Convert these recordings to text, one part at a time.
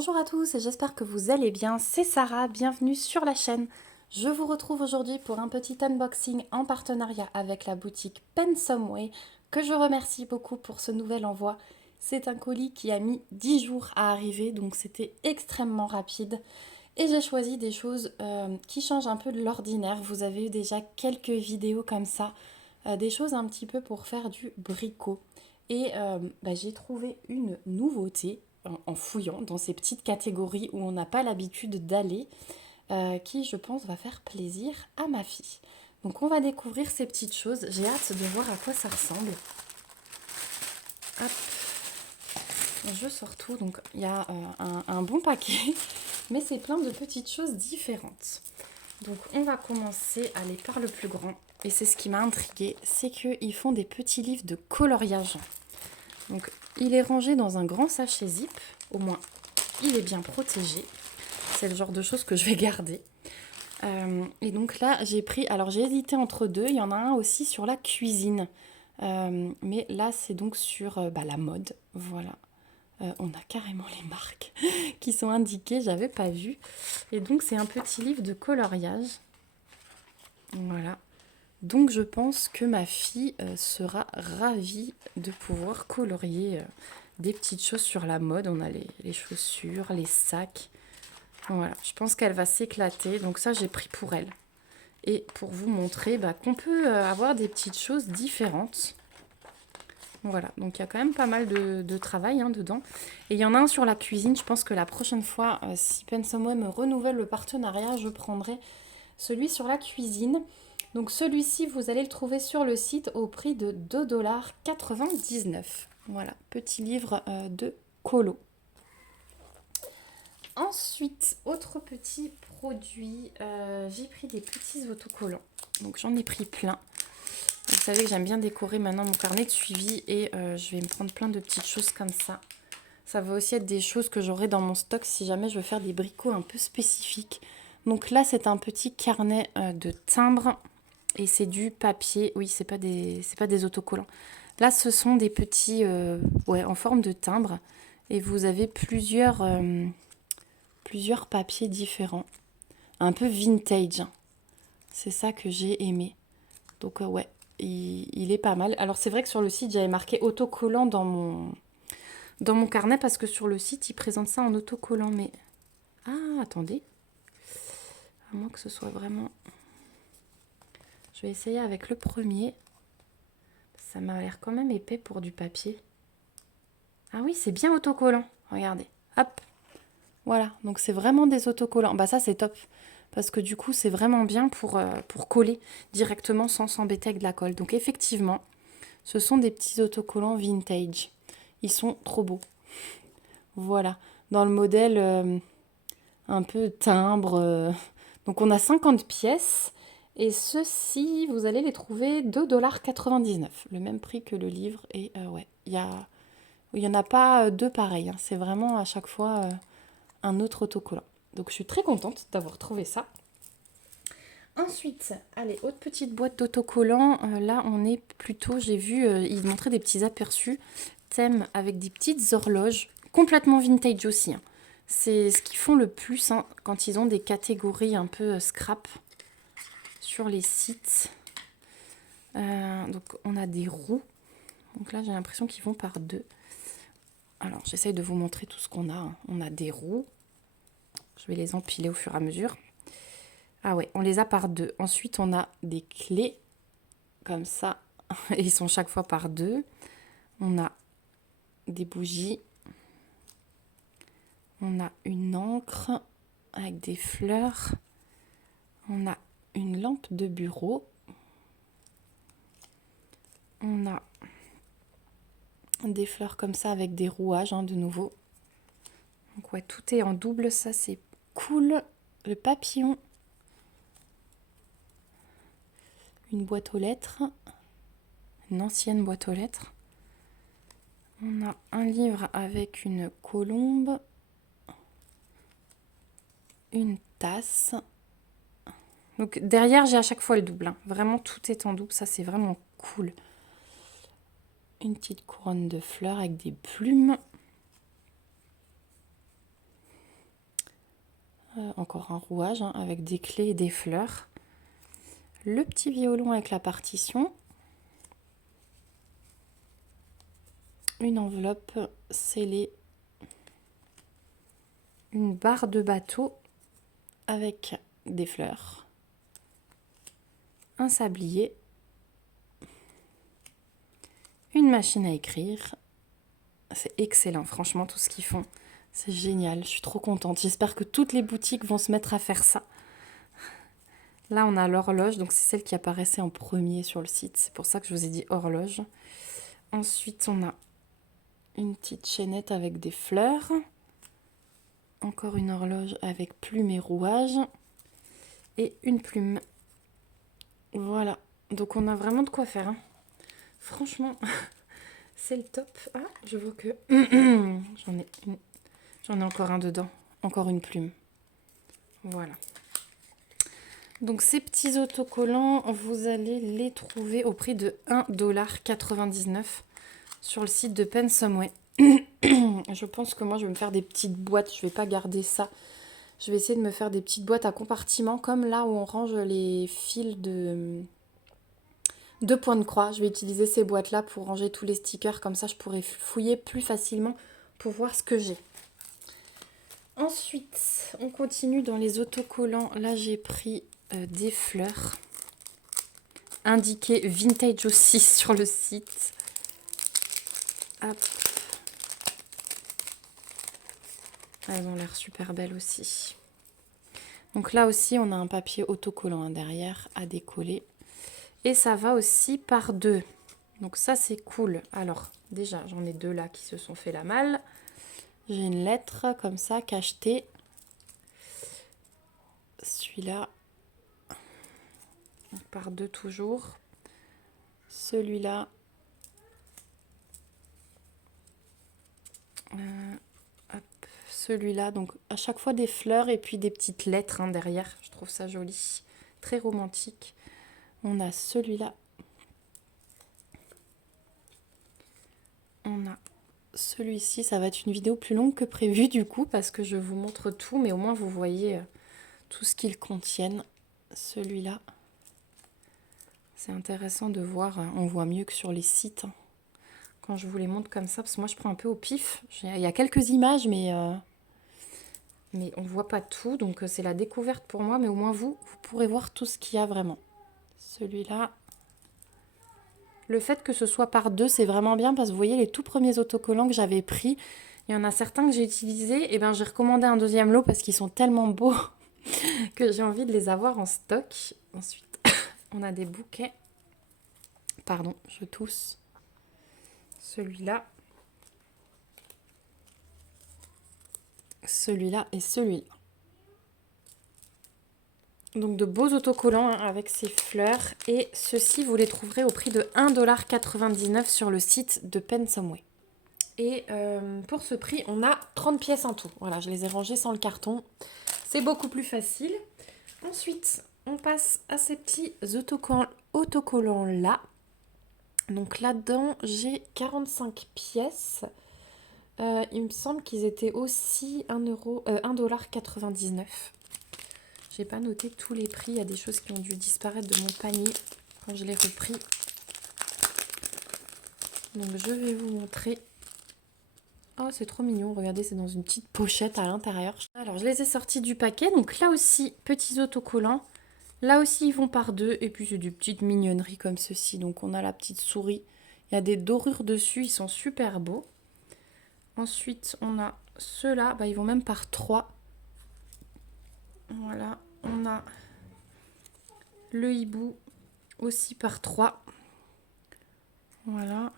Bonjour à tous et j'espère que vous allez bien, c'est Sarah, bienvenue sur la chaîne. Je vous retrouve aujourd'hui pour un petit unboxing en partenariat avec la boutique Pensomeway que je remercie beaucoup pour ce nouvel envoi. C'est un colis qui a mis 10 jours à arriver, donc c'était extrêmement rapide. Et j'ai choisi des choses qui changent un peu de l'ordinaire. Vous avez eu déjà quelques vidéos comme ça, des choses un petit peu pour faire du bricot. Et j'ai trouvé une nouveauté en fouillant dans ces petites catégories où on n'a pas l'habitude d'aller, qui je pense va faire plaisir à ma fille. Donc on va découvrir ces petites choses. J'ai hâte de voir à quoi ça ressemble. Hop. Je sors tout, donc il y a un bon paquet, mais c'est plein de petites choses différentes. Donc on va commencer, aller par le plus grand, et c'est ce qui m'a intriguée, c'est qu'ils font des petits livres de coloriage. Donc il est rangé dans un grand sachet zip, au moins il est bien protégé. C'est le genre de choses que je vais garder. Et donc là j'ai pris, alors j'ai hésité entre deux, il y en a un aussi sur la cuisine. Mais là c'est donc sur la mode, voilà. On a carrément les marques qui sont indiquées, j'avais pas vu. Et donc c'est un petit livre de coloriage. Voilà. Donc je pense que ma fille sera ravie de pouvoir colorier des petites choses sur la mode. On a les chaussures, les sacs. Voilà, je pense qu'elle va s'éclater. Donc ça j'ai pris pour elle. Et pour vous montrer qu'on peut avoir des petites choses différentes. Voilà, donc il y a quand même pas mal de travail dedans. Et il y en a un sur la cuisine. Je pense que la prochaine fois, si Pensomeway me renouvelle le partenariat, je prendrai celui sur la cuisine. Donc celui-ci, vous allez le trouver sur le site au prix de 2,99 $. Voilà, petit livre de colo. Ensuite, autre petit produit, j'ai pris des petits autocollants. Donc j'en ai pris plein. Vous savez que j'aime bien décorer maintenant mon carnet de suivi et je vais me prendre plein de petites choses comme ça. Ça va aussi être des choses que j'aurai dans mon stock si jamais je veux faire des bricots un peu spécifiques. Donc là, c'est un petit carnet de timbres et c'est du papier. Oui, c'est pas des autocollants. Là, ce sont des petits, en forme de timbre et vous avez plusieurs papiers différents, un peu vintage. C'est ça que j'ai aimé. Donc ouais, il est pas mal. Alors c'est vrai que sur le site, j'avais marqué autocollant dans mon carnet parce que sur le site, ils présentent ça en autocollant. Mais ah, attendez, à moins que ce soit vraiment... Je vais essayer avec le premier. Ça m'a l'air quand même épais pour du papier. Ah oui, c'est bien autocollant. Regardez, hop. Voilà, donc c'est vraiment des autocollants. Bah ça, c'est top. Parce que du coup, c'est vraiment bien pour coller directement sans s'embêter avec de la colle. Donc effectivement, ce sont des petits autocollants vintage. Ils sont trop beaux. Voilà, dans le modèle un peu timbre. Donc on a 50 pièces. Et ceux-ci, vous allez les trouver 2,99 $. Le même prix que le livre. Et ouais, il y en a pas deux pareils. C'est vraiment à chaque fois un autre autocollant. Donc je suis très contente d'avoir trouvé ça. Ensuite, allez, autre petite boîte d'autocollants. Là, on est plutôt, j'ai vu, ils montraient des petits aperçus thème avec des petites horloges, complètement vintage aussi. C'est ce qu'ils font le plus quand ils ont des catégories un peu scrap sur les sites. Donc, on a des roues. Donc là, j'ai l'impression qu'ils vont par deux. Alors, j'essaye de vous montrer tout ce qu'on a. On a des roues. Je vais les empiler au fur et à mesure. Ah ouais, on les a par deux. Ensuite, on a des clés, comme ça. Et ils sont chaque fois par deux. On a des bougies. On a une encre avec des fleurs. On a une lampe de bureau. On a des fleurs comme ça avec des rouages, de nouveau. Donc ouais, tout est en double, ça c'est cool. Le papillon. Une boîte aux lettres. Une ancienne boîte aux lettres. On a un livre avec une colombe. Une tasse. Donc derrière, j'ai à chaque fois le double. Vraiment, tout est en double. Ça, c'est vraiment cool. Une petite couronne de fleurs avec des plumes. encore un rouage hein, avec des clés et des fleurs. Le petit violon avec la partition. Une enveloppe scellée. Une barre de bateau avec des fleurs. Un sablier. Une machine à écrire. C'est excellent, franchement, tout ce qu'ils font. C'est génial, je suis trop contente. J'espère que toutes les boutiques vont se mettre à faire ça. Là, on a l'horloge, donc c'est celle qui apparaissait en premier sur le site. C'est pour ça que je vous ai dit horloge. Ensuite, on a une petite chaînette avec des fleurs. Encore une horloge avec plume et rouage. Et une plume. Voilà, donc on a vraiment de quoi faire. Hein. Franchement, c'est le top. Ah, je vois que j'en ai encore un dedans. Encore une plume. Voilà. Donc ces petits autocollants, vous allez les trouver au prix de 1,99$ sur le site de Pensomeway. Je pense que moi je vais me faire des petites boîtes, je vais pas garder ça. Je vais essayer de me faire des petites boîtes à compartiments comme là où on range les fils de points de croix. Je vais utiliser ces boîtes là pour ranger tous les stickers, comme ça je pourrai fouiller plus facilement pour voir ce que j'ai. Ensuite, on continue dans les autocollants. Là j'ai pris des fleurs indiquées vintage aussi sur le site. Hop. Elles ont l'air super belles aussi. Donc là aussi on a un papier autocollant derrière à décoller. Et ça va aussi par deux. Donc ça c'est cool. Alors déjà j'en ai deux là qui se sont fait la malle. J'ai une lettre comme ça cachetée. Celui-là par deux toujours. Celui-là. Celui-là. Donc à chaque fois des fleurs et puis des petites lettres derrière. Je trouve ça joli. Très romantique. On a celui-là. On a celui-ci. Ça va être une vidéo plus longue que prévu du coup parce que je vous montre tout. Mais au moins vous voyez tout ce qu'ils contiennent. Celui-là. C'est intéressant de voir, on voit mieux que sur les sites quand je vous les montre comme ça, parce que moi je prends un peu au pif. Il y a quelques images, mais on ne voit pas tout, donc c'est la découverte pour moi, mais au moins vous pourrez voir tout ce qu'il y a vraiment. Celui-là, le fait que ce soit par deux, c'est vraiment bien, parce que vous voyez les tout premiers autocollants que j'avais pris, il y en a certains que j'ai utilisés, et ben j'ai recommandé un deuxième lot parce qu'ils sont tellement beaux que j'ai envie de les avoir en stock. Ensuite, on a des bouquets. Pardon, je tousse. Celui-là. Celui-là et celui-là. Donc de beaux autocollants avec ces fleurs. Et ceux-ci, vous les trouverez au prix de 1,99$ sur le site de Pensomeway. Et pour ce prix, on a 30 pièces en tout. Voilà, je les ai rangées sans le carton. C'est beaucoup plus facile. Ensuite, on passe à ces petits autocollants-là. Donc là-dedans, j'ai 45 pièces. Il me semble qu'ils étaient aussi 1,99$. J'ai pas noté tous les prix. Il y a des choses qui ont dû disparaître de mon panier quand je l'ai repris. Donc je vais vous montrer. Oh, c'est trop mignon. Regardez, c'est dans une petite pochette à l'intérieur. Alors, je les ai sortis du paquet. Donc là aussi, petits autocollants. Là aussi, ils vont par deux. Et puis, c'est des petites mignonneries comme ceci. Donc, on a la petite souris. Il y a des dorures dessus. Ils sont super beaux. Ensuite, on a ceux-là. Ils vont même par trois. Voilà. On a le hibou aussi par trois. Voilà.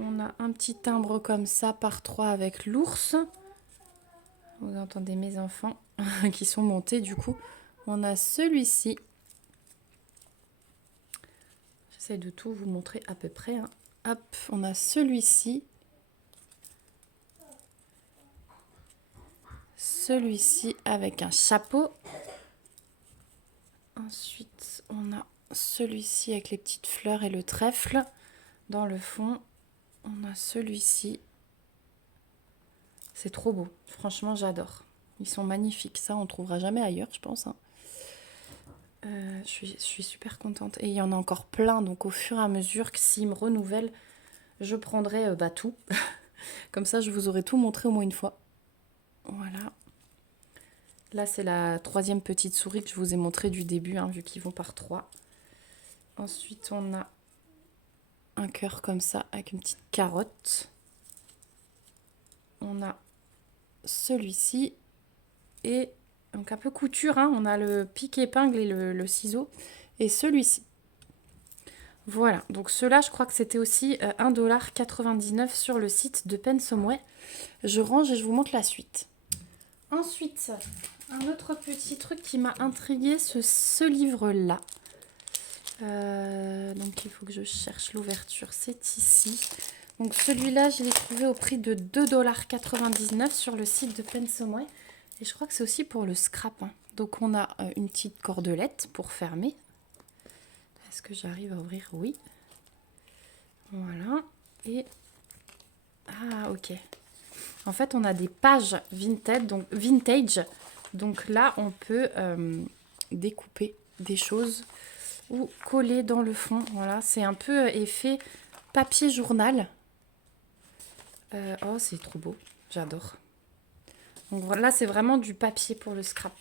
On a un petit timbre comme ça par trois avec l'ours. Vous entendez mes enfants qui sont montés du coup. On a celui-ci. J'essaie de tout vous montrer à peu près. Hop, on a celui-ci. Celui-ci avec un chapeau. Ensuite, on a celui-ci avec les petites fleurs et le trèfle. Dans le fond, on a celui-ci. C'est trop beau. Franchement, j'adore. Ils sont magnifiques, ça on trouvera jamais ailleurs, je pense. Hein. Je suis super contente. Et il y en a encore plein, donc au fur et à mesure que s'ils me renouvellent, je prendrai tout. Comme ça, je vous aurai tout montré au moins une fois. Voilà. Là, c'est la troisième petite souris que je vous ai montrée du début, hein, vu qu'ils vont par trois. Ensuite, on a un cœur comme ça, avec une petite carotte. On a celui-ci. Et donc un peu couture, hein, on a le pic-épingle et le ciseau. Et celui-ci. Voilà, donc ceux-là, je crois que c'était aussi 1,99 $ sur le site de Pensomeway. Je range et je vous montre la suite. Ensuite, un autre petit truc qui m'a intriguée, ce livre-là. Donc il faut que je cherche l'ouverture, c'est ici. Donc celui-là, je l'ai trouvé au prix de 2,99 $ sur le site de Pensomeway. Et je crois que c'est aussi pour le scrap. Hein. Donc on a une petite cordelette pour fermer. Est-ce que j'arrive à ouvrir? Oui. Voilà. Et... ah, ok. En fait, on a des pages vintage. Donc là, on peut découper des choses ou coller dans le fond. Voilà, c'est un peu effet papier journal. Oh, c'est trop beau. J'adore. Donc voilà, c'est vraiment du papier pour le scrap.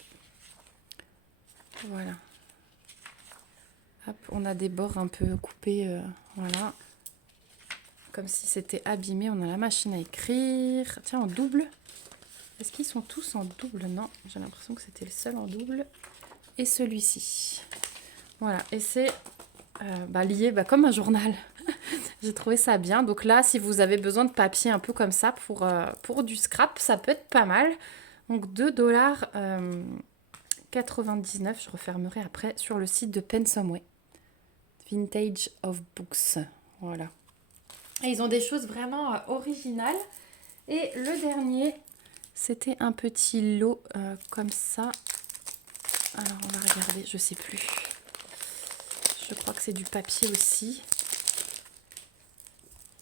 Voilà. Hop, on a des bords un peu coupés. Voilà. Comme si c'était abîmé. On a la machine à écrire. Tiens, en double. Est-ce qu'ils sont tous en double? Non, j'ai l'impression que c'était le seul en double. Et celui-ci. Voilà, et c'est lié comme un journal. J'ai trouvé ça bien. Donc là, si vous avez besoin de papier un peu comme ça pour du scrap, ça peut être pas mal. Donc 2,99 $. Je refermerai après sur le site de Pensomeway. Vintage of Books. Voilà. Et ils ont des choses vraiment originales. Et le dernier, c'était un petit lot comme ça. Alors, on va regarder, je sais plus. Je crois que c'est du papier aussi.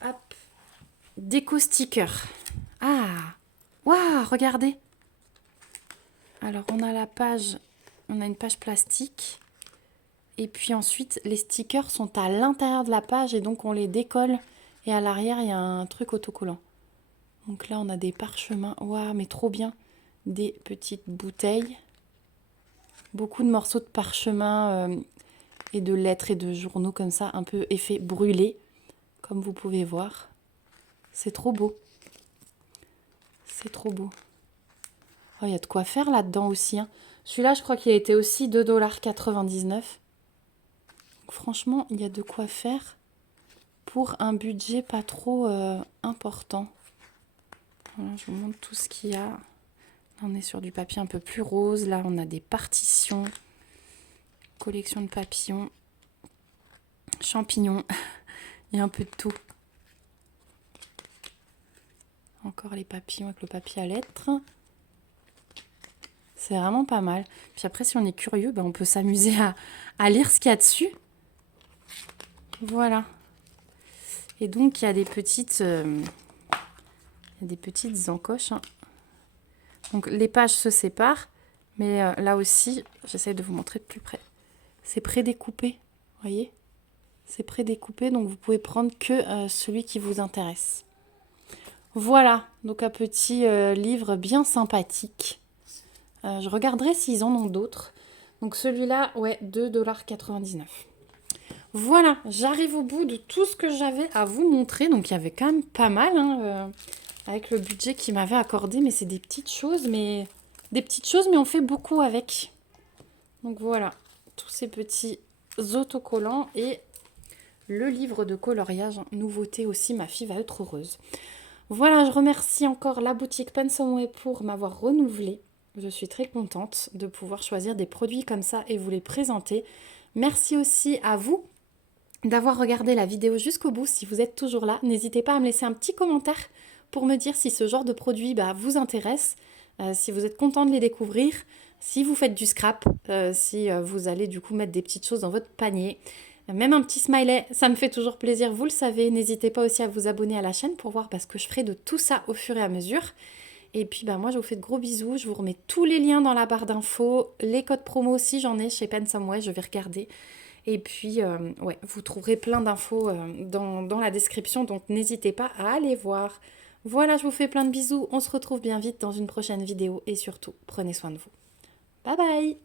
Hop. Déco sticker. Ah. Waouh, regardez. Alors, on a une page plastique. Et puis ensuite, les stickers sont à l'intérieur de la page et donc on les décolle. Et à l'arrière, il y a un truc autocollant. Donc là, on a des parchemins. Waouh, mais trop bien. Des petites bouteilles. Beaucoup de morceaux de parchemin et de lettres et de journaux comme ça, un peu effet brûlé, comme vous pouvez voir. C'est trop beau. C'est trop beau. Oh, il y a de quoi faire là-dedans aussi. Hein. Celui-là, je crois qu'il a été aussi 2,99 $. Franchement, il y a de quoi faire pour un budget pas trop important. Voilà, je vous montre tout ce qu'il y a. Là, on est sur du papier un peu plus rose. Là, on a des partitions. Collection de papillons. Champignons. Il y a un peu de tout. Encore les papillons avec le papier à lettres. C'est vraiment pas mal. Puis après, si on est curieux, on peut s'amuser à lire ce qu'il y a dessus. Voilà. Et donc, il y a des petites encoches. Hein. Donc, les pages se séparent. Mais là aussi, j'essaie de vous montrer de plus près. C'est prédécoupé. Vous voyez? C'est prédécoupé. Donc, vous pouvez prendre que celui qui vous intéresse. Voilà. Donc, un petit livre bien sympathique. Je regarderai s'ils en ont d'autres. Donc, celui-là, ouais, 2,99 $. Voilà, j'arrive au bout de tout ce que j'avais à vous montrer. Donc, il y avait quand même pas mal, hein, avec le budget qu'il m'avait accordé. Mais c'est des petites choses, mais on fait beaucoup avec. Donc, voilà, tous ces petits autocollants et le livre de coloriage. Nouveauté aussi, ma fille va être heureuse. Voilà, je remercie encore la boutique Pensomeway pour m'avoir renouvelée. Je suis très contente de pouvoir choisir des produits comme ça et vous les présenter. Merci aussi à vous d'avoir regardé la vidéo jusqu'au bout. Si vous êtes toujours là, n'hésitez pas à me laisser un petit commentaire pour me dire si ce genre de produit vous intéresse, si vous êtes content de les découvrir, si vous faites du scrap, si vous allez du coup mettre des petites choses dans votre panier. Même un petit smiley, ça me fait toujours plaisir, vous le savez. N'hésitez pas aussi à vous abonner à la chaîne pour voir ce que je ferai de tout ça au fur et à mesure. Et puis bah, moi je vous fais de gros bisous, je vous remets tous les liens dans la barre d'infos, les codes promo aussi j'en ai chez Pensomeway, je vais regarder. Et puis ouais, vous trouverez plein d'infos dans la description, donc n'hésitez pas à aller voir. Voilà, je vous fais plein de bisous, on se retrouve bien vite dans une prochaine vidéo et surtout, prenez soin de vous. Bye bye!